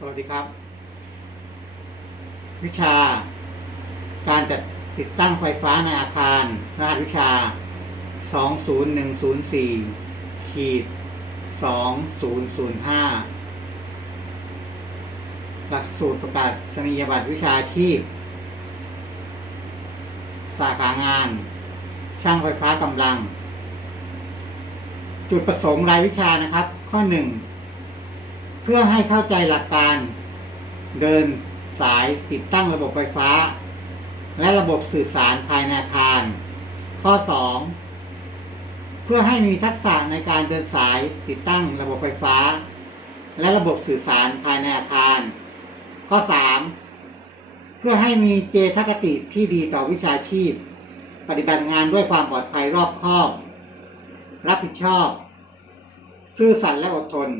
สวัสดีครับ วิชา การจัดติดตั้งไฟฟ้าในอาคาร รหัสวิชา 20104ขีด2005 หลักสูตรประกาศนียบัตรวิชาชีพ สาขางาน ช่างไฟฟ้ากำลัง จุดประสงค์รายวิชานะครับ ข้อหนึ่ง พื่อให้เข้าใจหลักการ เดินสายติดตั้งระบบไฟฟ้า และระบบสื่อสารภายในอาคาร ข้อ 2 เพื่อให้มีทักษะในการเดินสายติดตั้งระบบไฟฟ้า และระบบสื่อสารภายในอาคาร ข้อ 3 เพื่อให้มีเจตคติที่ดีต่อวิชาชีพ ปฏิบัติงานด้วยความปลอดภัยรอบคอบ รับผิดชอบ ซื่อสัตย์และอดทน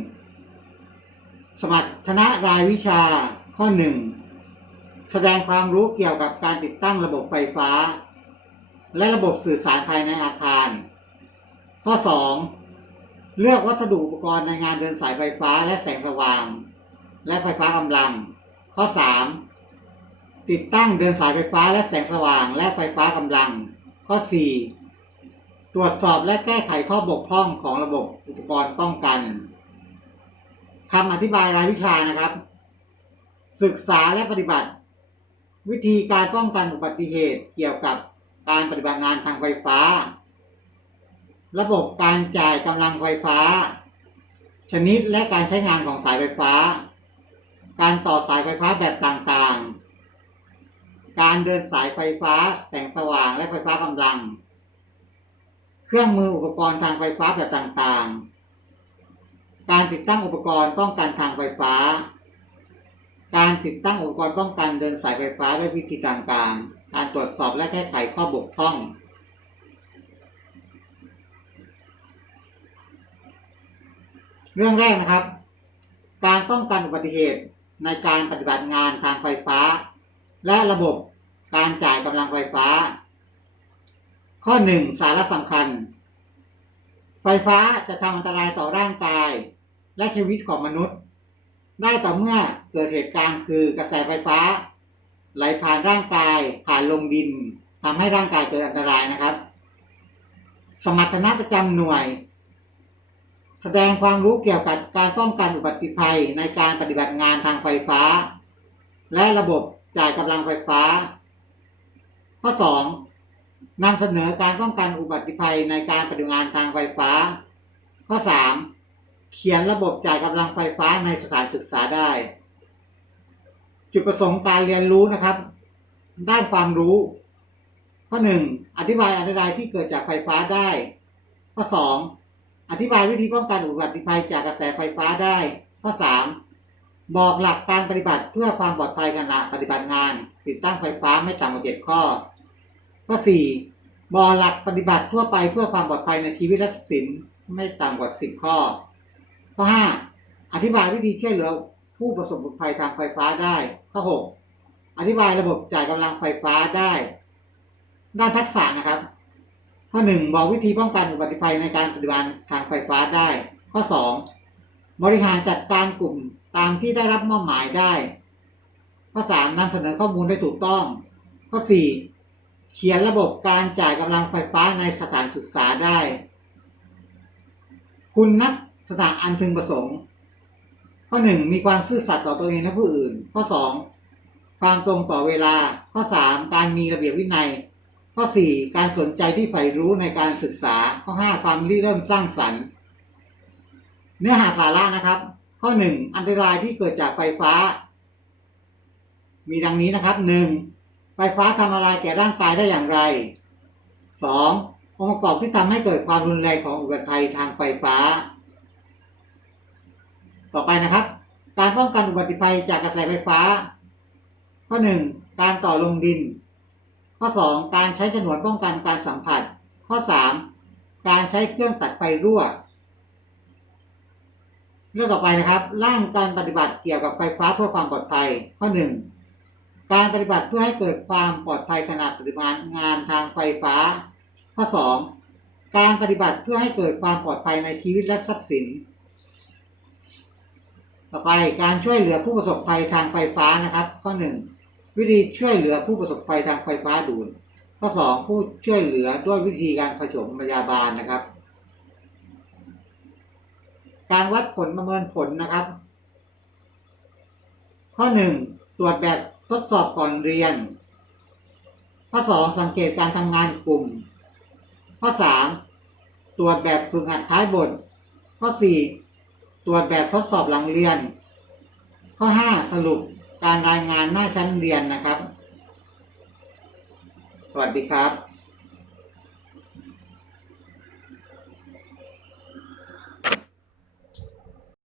สมรรถนะรายวิชาข้อหนึ่งแสดงความรู้เกี่ยวกับการติดตั้งระบบไฟฟ้า และระบบสื่อสารภายในอาคาร ข้อสองเลือกวัสดุอุปกรณ์ในงานเดินสายไฟฟ้าและแสงสว่าง และไฟฟ้ากำลัง ข้อสามติดตั้งเดินสายไฟฟ้าและแสงสว่าง และไฟฟ้ากำลัง ข้อสี่ตรวจสอบและแก้ไขข้อบกพร่องของระบบอุปกรณ์ป้องกัน คำอธิบายรายวิชานะครับ ศึกษาและปฏิบัติ วิธีการป้องกันอุบัติเหตุเกี่ยวกับการปฏิบัติงานทางไฟฟ้า ระบบการจ่ายกำลังไฟฟ้า ชนิดและการใช้งานของสายไฟฟ้า การต่อสายไฟฟ้าแบบต่างๆ การเดินสายไฟฟ้า แสงสว่างและไฟฟ้ากำลัง เครื่องมืออุปกรณ์ทางไฟฟ้าแบบต่างๆ การติดตั้งอุปกรณ์ป้องกันทางไฟฟ้า การติดตั้งอุปกรณ์ป้องกันเดินสายไฟฟ้าด้วยวิธีต่างๆ การตรวจสอบและแก้ไขข้อบกพร่อง เรื่องแรกนะครับ การป้องกันอุบัติเหตุในการปฏิบัติงานทางไฟฟ้า และระบบการจ่ายกำลังไฟฟ้า ข้อหนึ่งสาระสำคัญ ไฟฟ้าจะทำอันตรายต่อร่างกาย และชีวิตของมนุษย์ ได้ต่อเมื่อเกิดเหตุการณ์คือกระแสไฟฟ้า ไหลผ่านร่างกายผ่านลงดินทำให้ร่างกายเกิดอันตรายนะครับ สมรรถนะประจำหน่วย แสดงความรู้เกี่ยวกับการป้องกันอุบัติภัยในการปฏิบัติงานทางไฟฟ้า และระบบจ่ายกำลังไฟฟ้า ข้อ 2. นำเสนอการป้องกันอุบัติภัยในการปฏิบัติงานทางไฟฟ้า ข้อ 3. เขียนระบบจ่ายกำลังไฟฟ้าในสถานศึกษาได้ จุดประสงค์การเรียนรู้นะครับ ด้านความรู้ ข้อ 1. อธิบายอันตรายที่เกิดจากไฟฟ้าได้ ข้อ 2. อธิบายวิธีป้องกันอุบัติภัยจากกระแสไฟฟ้าได้ ข้อ 3. บอกหลักการปฏิบัติเพื่อความปลอดภัยขณะปฏิบัติงาน ติดตั้งไฟฟ้าไม่ต่ำกว่า7ข้อ ข้อ 4. บอกหลักปฏิบัติทั่วไปเพื่อความปลอดภัยในชีวิตและทรัพย์สินไม่ต่ำกว่า10ข้อ ข้อ 5. อธิบายวิธีช่วยเหลือผู้ประสบภัยทางไฟฟ้าได้ ข้อ 6. อธิบายระบบจ่ายกำลังไฟฟ้าได้ ด้านทักษะนะครับ ข้อ 1. บอกวิธีป้องกันอุบัติภัยในการปฏิบัติทางไฟฟ้าได้ ข้อ 2. บริหารจัดการกลุ่มตามที่ได้รับมอบหมายได้ ข้อ 3. นำเสนอข้อมูลได้ถูกต้อง ข้อ 4. เขียนระบบการจ่ายกำลังไฟฟ้าในสถานศึกษาได้ คุณนัก สถานอันพึงประสงค์ ข้อ 1. มีความซื่อสัตย์ต่อตัวเองและผู้อื่น ข้อ 2. ความตรงต่อเวลา ข้อ 3. การมีระเบียบวินัย ข้อ 4. การสนใจที่ใฝ่รู้ในการศึกษา ข้อ 5. ความริเริ่มสร้างสรรค์ เนื้อหาสาระนะครับ ข้อ 1. อันตรายที่เกิดจากไฟฟ้า มีดังนี้นะครับ 1. ไฟฟ้าทำอะไรแก่ร่างกายได้อย่างไร 2. องค์ประกอบที่ทำให้เกิดความรุนแรงของอุบัติภัยทางไฟฟ้า ต่อไปนะครับ การป้องกันอุบัติภัยจากกระแสไฟฟ้า ข้อ 1. การต่อลงดิน ข้อ 2. การใช้ฉนวนป้องกันการสัมผัส ข้อ 3. การใช้เครื่องตัดไฟรั่ว เรื่องต่อไปนะครับ ร่างการปฏิบัติเกี่ยวกับไฟฟ้าเพื่อความปลอดภัย ข้อ 1. การปฏิบัติเพื่อให้เกิดความปลอดภัยขณะปฏิบัติงานทางไฟฟ้า ข้อ 2. การปฏิบัติเพื่อให้เกิดความปลอดภัยในชีวิตและทรัพย์สิน ต่อไปการช่วยเหลือผู้ประสบภัยทางไฟฟ้านะครับ ข้อหนึ่งวิธีช่วยเหลือผู้ประสบภัยทางไฟฟ้าดูดข้อสองผู้ช่วยเหลือด้วยวิธีการผสมพยาบาลนะครับ การวัดผลประเมินผลนะครับ ข้อหนึ่งตรวจแบบทดสอบก่อนเรียน ข้อสองสังเกตการทำงานกลุ่ม ข้อสามตรวจแบบฝึกหัดท้ายบท ข้อสี่ ตรวจแบบทดสอบหลังเรียน ข้อห้าสรุปการรายงานหน้าชั้นเรียนนะครับ สวัสดีครับ